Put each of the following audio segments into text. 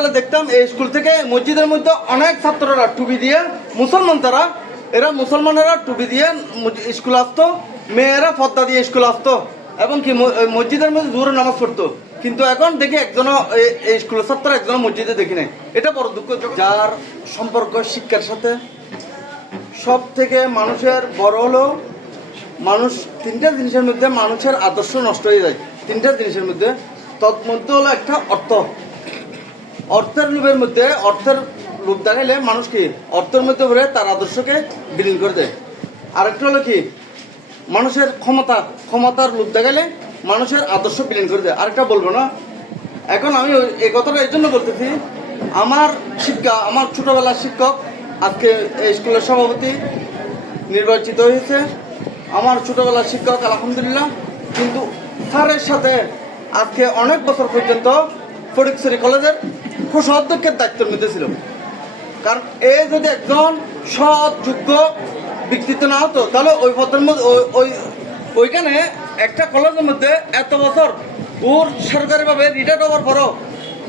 ছোটবেলা দেখতাম, এই স্কুল থেকে মসজিদের মধ্যে অনেক ছাত্ররা টুপি দিয়ে, মুসলমান তারা, এরা মুসলমানেরা টুপি দিয়ে স্কুল আসতো, মেয়েরা পদ্মা দিয়ে স্কুল আসতো, এবং কি মসজিদের মধ্যে জোরে নামাজ পড়তো। কিন্তু এখন দেখি একজনও এই- এই স্কুলের ছাত্র একজন মসজিদে দেখি নাই। এটা বড় দুঃখ যার সম্পর্ক শিক্ষার সাথে সব থেকে মানুষের বড় হলো, মানুষ তিনটা জিনিসের মধ্যে মানুষের আদর্শ নষ্ট হয়ে যায়। তিনটা জিনিসের মধ্যে, তৎমধ্যে হলো একটা অর্থ। অর্থের লোভের মধ্যে, অর্থের লোভ দেখাইলে মানুষ কি অর্থের মধ্যে ভরে তার আদর্শকে বিলীন করে দেয়? আরেকটা হলো কি, মানুষের ক্ষমতা, ক্ষমতার লোভ দেখাইলে মানুষের আদর্শ বিলীন করে দেয়। আরেকটা বলব না। এখন আমি এই কথাটা এই জন্য বলতেছি, আমার শিক্ষা, আমার ছোটবেলার শিক্ষক, আজকে এই স্কুলের সভাপতি নির্বাচিত হয়েছে। আমার ছোটবেলার শিক্ষক, আলহামদুলিল্লাহ। কিন্তু স্যারের সাথে আজকে অনেক বছর পর্যন্ত ফটিকছড়ি কলেজের কোষাধ্যক্ষের দায়িত্বের মধ্যে ছিল কারণ এ যদি একজন সৎ, যোগ্য ব্যক্তিত্ব না হতো, তাহলে ওই পদের মধ্যে ওই- ওই ওইখানে একটা কলেজের মধ্যে এত বছর ওর সরকারিভাবে রিটায়ার্ড হওয়ার পরও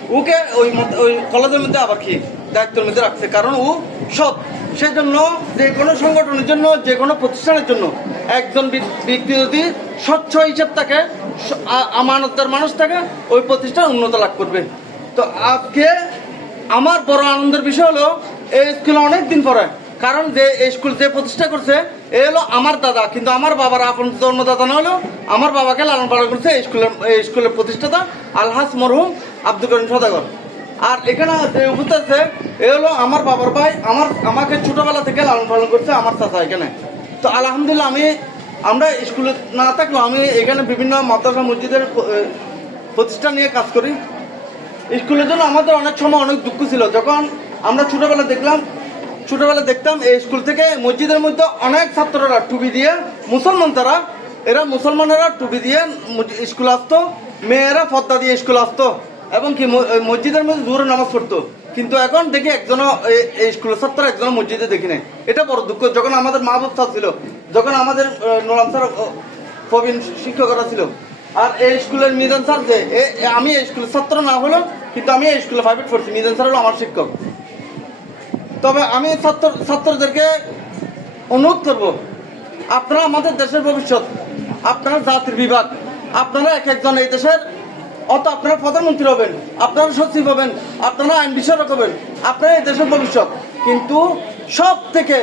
ওকে ওই ওই কলেজের মধ্যে আবার কি দায়িত্বের মধ্যে রাখছে? কারণ ও সৎ। সেই জন্য যে কোনো সংগঠনের জন্য, যে কোনো প্রতিষ্ঠানের জন্য একজন ব্যক্তি যদি স্বচ্ছ হিসেব থাকে আমানতের মানুষ থাকে, ওই প্রতিষ্ঠান উন্নত লাভ করবে। তো আজকে আমার বড় আনন্দের বিষয় হলো, এই স্কুলে অনেক দিন পরে, কারণ যে এই স্কুল যে প্রতিষ্ঠা করছে, এ হলো আমার দাদা, কিন্তু আমার বাবার আপন জন্মদাতা না হলেও আমার বাবাকে লালন পালন করছে এই স্কুলের এই স্কুলের প্রতিষ্ঠাতা আলহাস মরহুম আব্দুল করিম সদাগর। আর এখানে যে উপস্থিত আছে, এ হলো আমার বাবার ভাই, আমার, আমাকে ছোটোবেলা থেকে লালন পালন করছে আমার চাচা এখানে। তো আলহামদুলিল্লাহ আমি, আমরা স্কুলে না থাকলেও আমি এখানে বিভিন্ন মাদ্রাসা, মসজিদের প্রতিষ্ঠা নিয়ে কাজ করি। স্কুলের জন্য আমাদের অনেক সময় অনেক দুঃখ ছিল। যখন আমরা ছোটবেলা দেখলাম ছোটবেলা দেখতাম এই স্কুল থেকে মসজিদের মধ্যে অনেক ছাত্ররা টুপি দিয়ে, মুসলমান তারা, এরা মুসলমানেরা টুপি দিয়ে স্কুল আসতো, মেয়েরা পদ্মা দিয়ে স্কুল আসতো এবং কি মসজিদের মধ্যে জোরে নামাজ পড়তো। কিন্তু এখন দেখি একজনও এই- স্কুলের ছাত্র একজনও মসজিদে দেখি নাই। এটা বড় দুঃখ। যখন আমাদের মাহবুব স্যার ছিল, যখন আমাদের নোলাম স্যার প্রবীণ শিক্ষকরা ছিল। আর এই স্কুলের মিজান স্যার যে আমি এই স্কুলের ছাত্র না হলেও কিন্তু আমি এই স্কুলে প্রাইভেট পড়ছি মিজান স্যার হলো আমার শিক্ষক। তবে আমি ছাত্র ছাত্রদেরকে অনুরোধ করব, আপনারা আমাদের দেশের ভবিষ্যৎ, আপনারা জাতির বিভাগ, আপনারা এক একজন এই দেশের, অত আপনারা প্রধানমন্ত্রী হবেন, আপনারা সচিব হবেন, আপনারা আইন বিষয়ক হবেন, আপনারা এই দেশের ভবিষ্যৎ। কিন্তু সব থেকে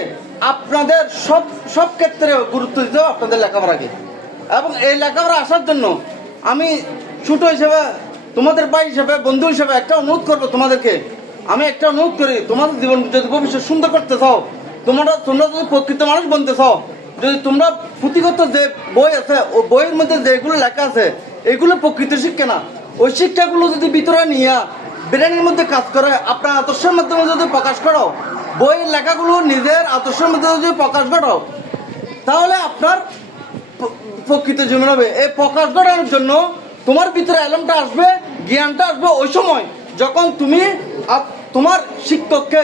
আপনাদের সব সব ক্ষেত্রে গুরুত্ব দিতে হবে আপনাদের লেখাপড়াকে। এবং এই লেখাপড়া আসার জন্য আমি ছোট হিসেবে তোমাদের ভাই হিসেবে, বন্ধু হিসেবে একটা অনুরোধ করব তোমাদেরকে। আমি একটা অনুরোধ করি, তোমাদের জীবন যদি ভবিষ্যৎ সুন্দর করতে চাও, তোমরা তোমরা যদি প্রকৃত মানুষ বনতে চাও, যদি তোমরা পুঁথিগত যে বই আছে, ও বইয়ের মধ্যে যেগুলো লেখা আছে, এগুলো প্রকৃত শিক্ষা না। ওই শিক্ষাগুলো যদি ভিতরে নিয়ে ব্রেনের মধ্যে কাজ করে, আপনার আদর্শের মাধ্যমে যদি প্রকাশ করো, বইয়ের লেখাগুলো নিজের আদর্শের মধ্যে যদি প্রকাশ করো তাহলে আপনার প্রকৃত জীবন হবে। এই প্রকাশ ঘটানোর জন্য তোমার ভিতরে এলমটা আসবে, জ্ঞানটা আসবে ওই সময়। যখন তুমি তোমার শিক্ষককে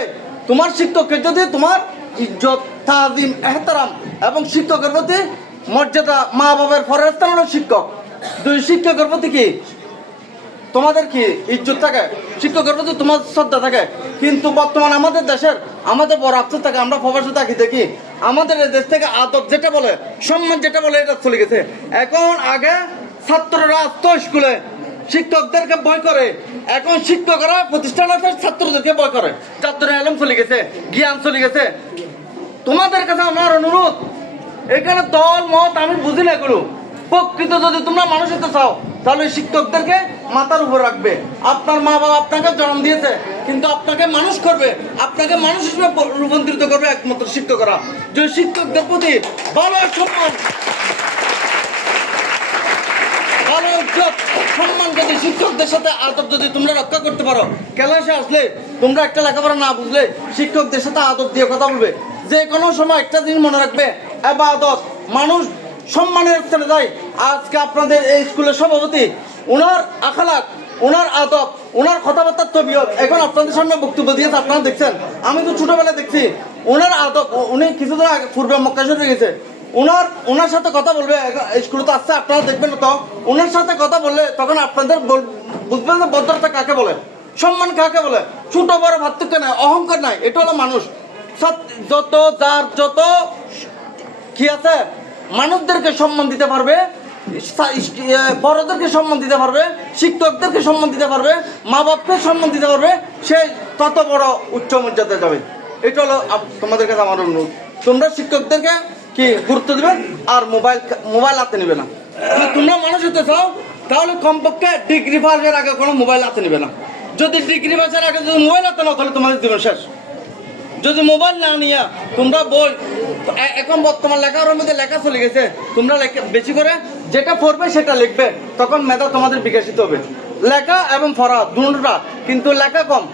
তোমার শিক্ষককে যদি তোমার ইজ্জত, তাজিম, এহতারাম এবং শিক্ষকের প্রতি মর্যাদা মা বাবার পরের শিক্ষক, দুই শিক্ষকের প্রতি কি? তোমাদের কি ইজ্জত থাকে? শিক্ষকের প্রতি তোমার শ্রদ্ধা থাকে? কিন্তু বর্তমান আমাদের দেশের, আমাদের বড় আফসোস থাকে, আমরা প্রবাসে থাকি, দেখি, আমাদের দেশ থেকে আদব যেটা বলে, সম্মান যেটা বলে, এটা চলে গেছে। এখন আগে ছাত্ররা আসতো স্কুলে শিক্ষকদেরকে ভয় করে। এখন শিক্ষকরা প্রতিষ্ঠান আছে, ছাত্রদেরকে ভয় করে। ছাত্ররা এলম চলে গেছে, জ্ঞান চলে গেছে। তোমাদের কাছে আমার অনুরোধ, এখানে দল, মত আমি বুঝি না এগুলো। প্রকৃত যদি তোমরা মানুষ হতে চাও, তাহলে শিক্ষকদেরকে মাথার উপর রাখবে। আপনার মা বাবা আপনাকে জন্ম দিয়েছে, কিন্তু আপনাকে মানুষ করবে। আপনাকে মানুষ হিসেবে রূপান্তরিত করবে একমাত্র শিক্ষকরা। যদি শিক্ষকদের প্রতি ভালো সম্মান ভালো ইজ্জত সম্মান যদি শিক্ষকদের সাথে আদব যদি তোমরা রক্ষা করতে পারো, ক্লাসে আসলে তোমরা একটা লেখাপড়া না বুঝলে শিক্ষকদের সাথে আদব দিয়ে কথা বলবে। যে কোনো সময় একটা জিনিস মনে রাখবে আদত মানুষ সম্মানের স্থানে যায়। আজকে আপনাদের এই স্কুলের সভাপতি ওনার আখালাক ওনার আদব ওনার কথাবার্তার তবিয়ত, এখন আপনাদের সামনে বক্তব্য দিয়েছে, আপনারা দেখছেন। আমি তো ছোটবেলায় দেখছি ওনার আদব উনি কিছুদিন আগে পূর্বে মক্কা শরীফে গেছে। ওনার ওনার সাথে কথা বলবে স্কুলে তো আসছে, আপনারা দেখবেন তো ওনার সাথে কথা বললে তখন আপনাদের বুঝবেন যে ভদ্রতা কাকে বলে? সম্মান কাকে বলে? ছোট, বড় পার্থক্য নাই, অহংকার নাই, এটা হলো মানুষ। যত, যার যত কি আছে, মানুষদেরকে সম্মান দিতে পারবে বড়দেরকে সম্মান দিতে পারবে, শিক্ষকদেরকে সম্মান দিতে পারবে মা বাপকে সম্মান দিতে পারবে, সে তত বড় উচ্চ মর্যাদায় যাবে। এটা হলো তোমাদের কাছে আমার অনুরোধ। তোমরা শিক্ষকদেরকে কি গুরুত্ব দিবে? আর মোবাইল মোবাইল হাতে নিবে না। তোমরা মানুষ হতে চাও, তাহলে কমপক্ষে ডিগ্রি পাসের আগে কোনো মোবাইল হাতে নিবে না। যদি ডিগ্রি পাসের আগে যদি মোবাইল হাতে নাও, তাহলে তোমাদের জীবন শেষ। যদি মোবাইল না নিয়া তোমরা বই এখন বর্তমান লেখার মধ্যে লেখা চলে গেছে, তোমরা বেশি করে যেটা পড়বে সেটা লিখবে, তখন মেধা তোমাদের বিকশিত হবে। লেখা এবং পড়া দুটা কিন্তু লেখা কম।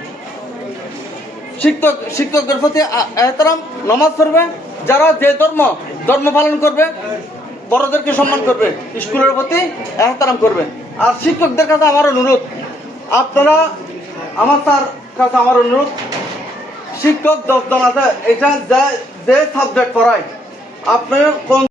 শিক্ষক শিক্ষকদের প্রতি এহতরাম নমাজ পড়বে। যারা যে ধর্ম ধর্ম পালন করবে, বড়দেরকে সম্মান করবে, স্কুলের প্রতি এহতারাম করবে। আর শিক্ষকদের কাছে আমার অনুরোধ, আপনারা, আমার তার কাছে আমার অনুরোধ, শিক্ষক দশজন আছে, এটা যে সাবজেক্ট পড়ায় আপনার কোন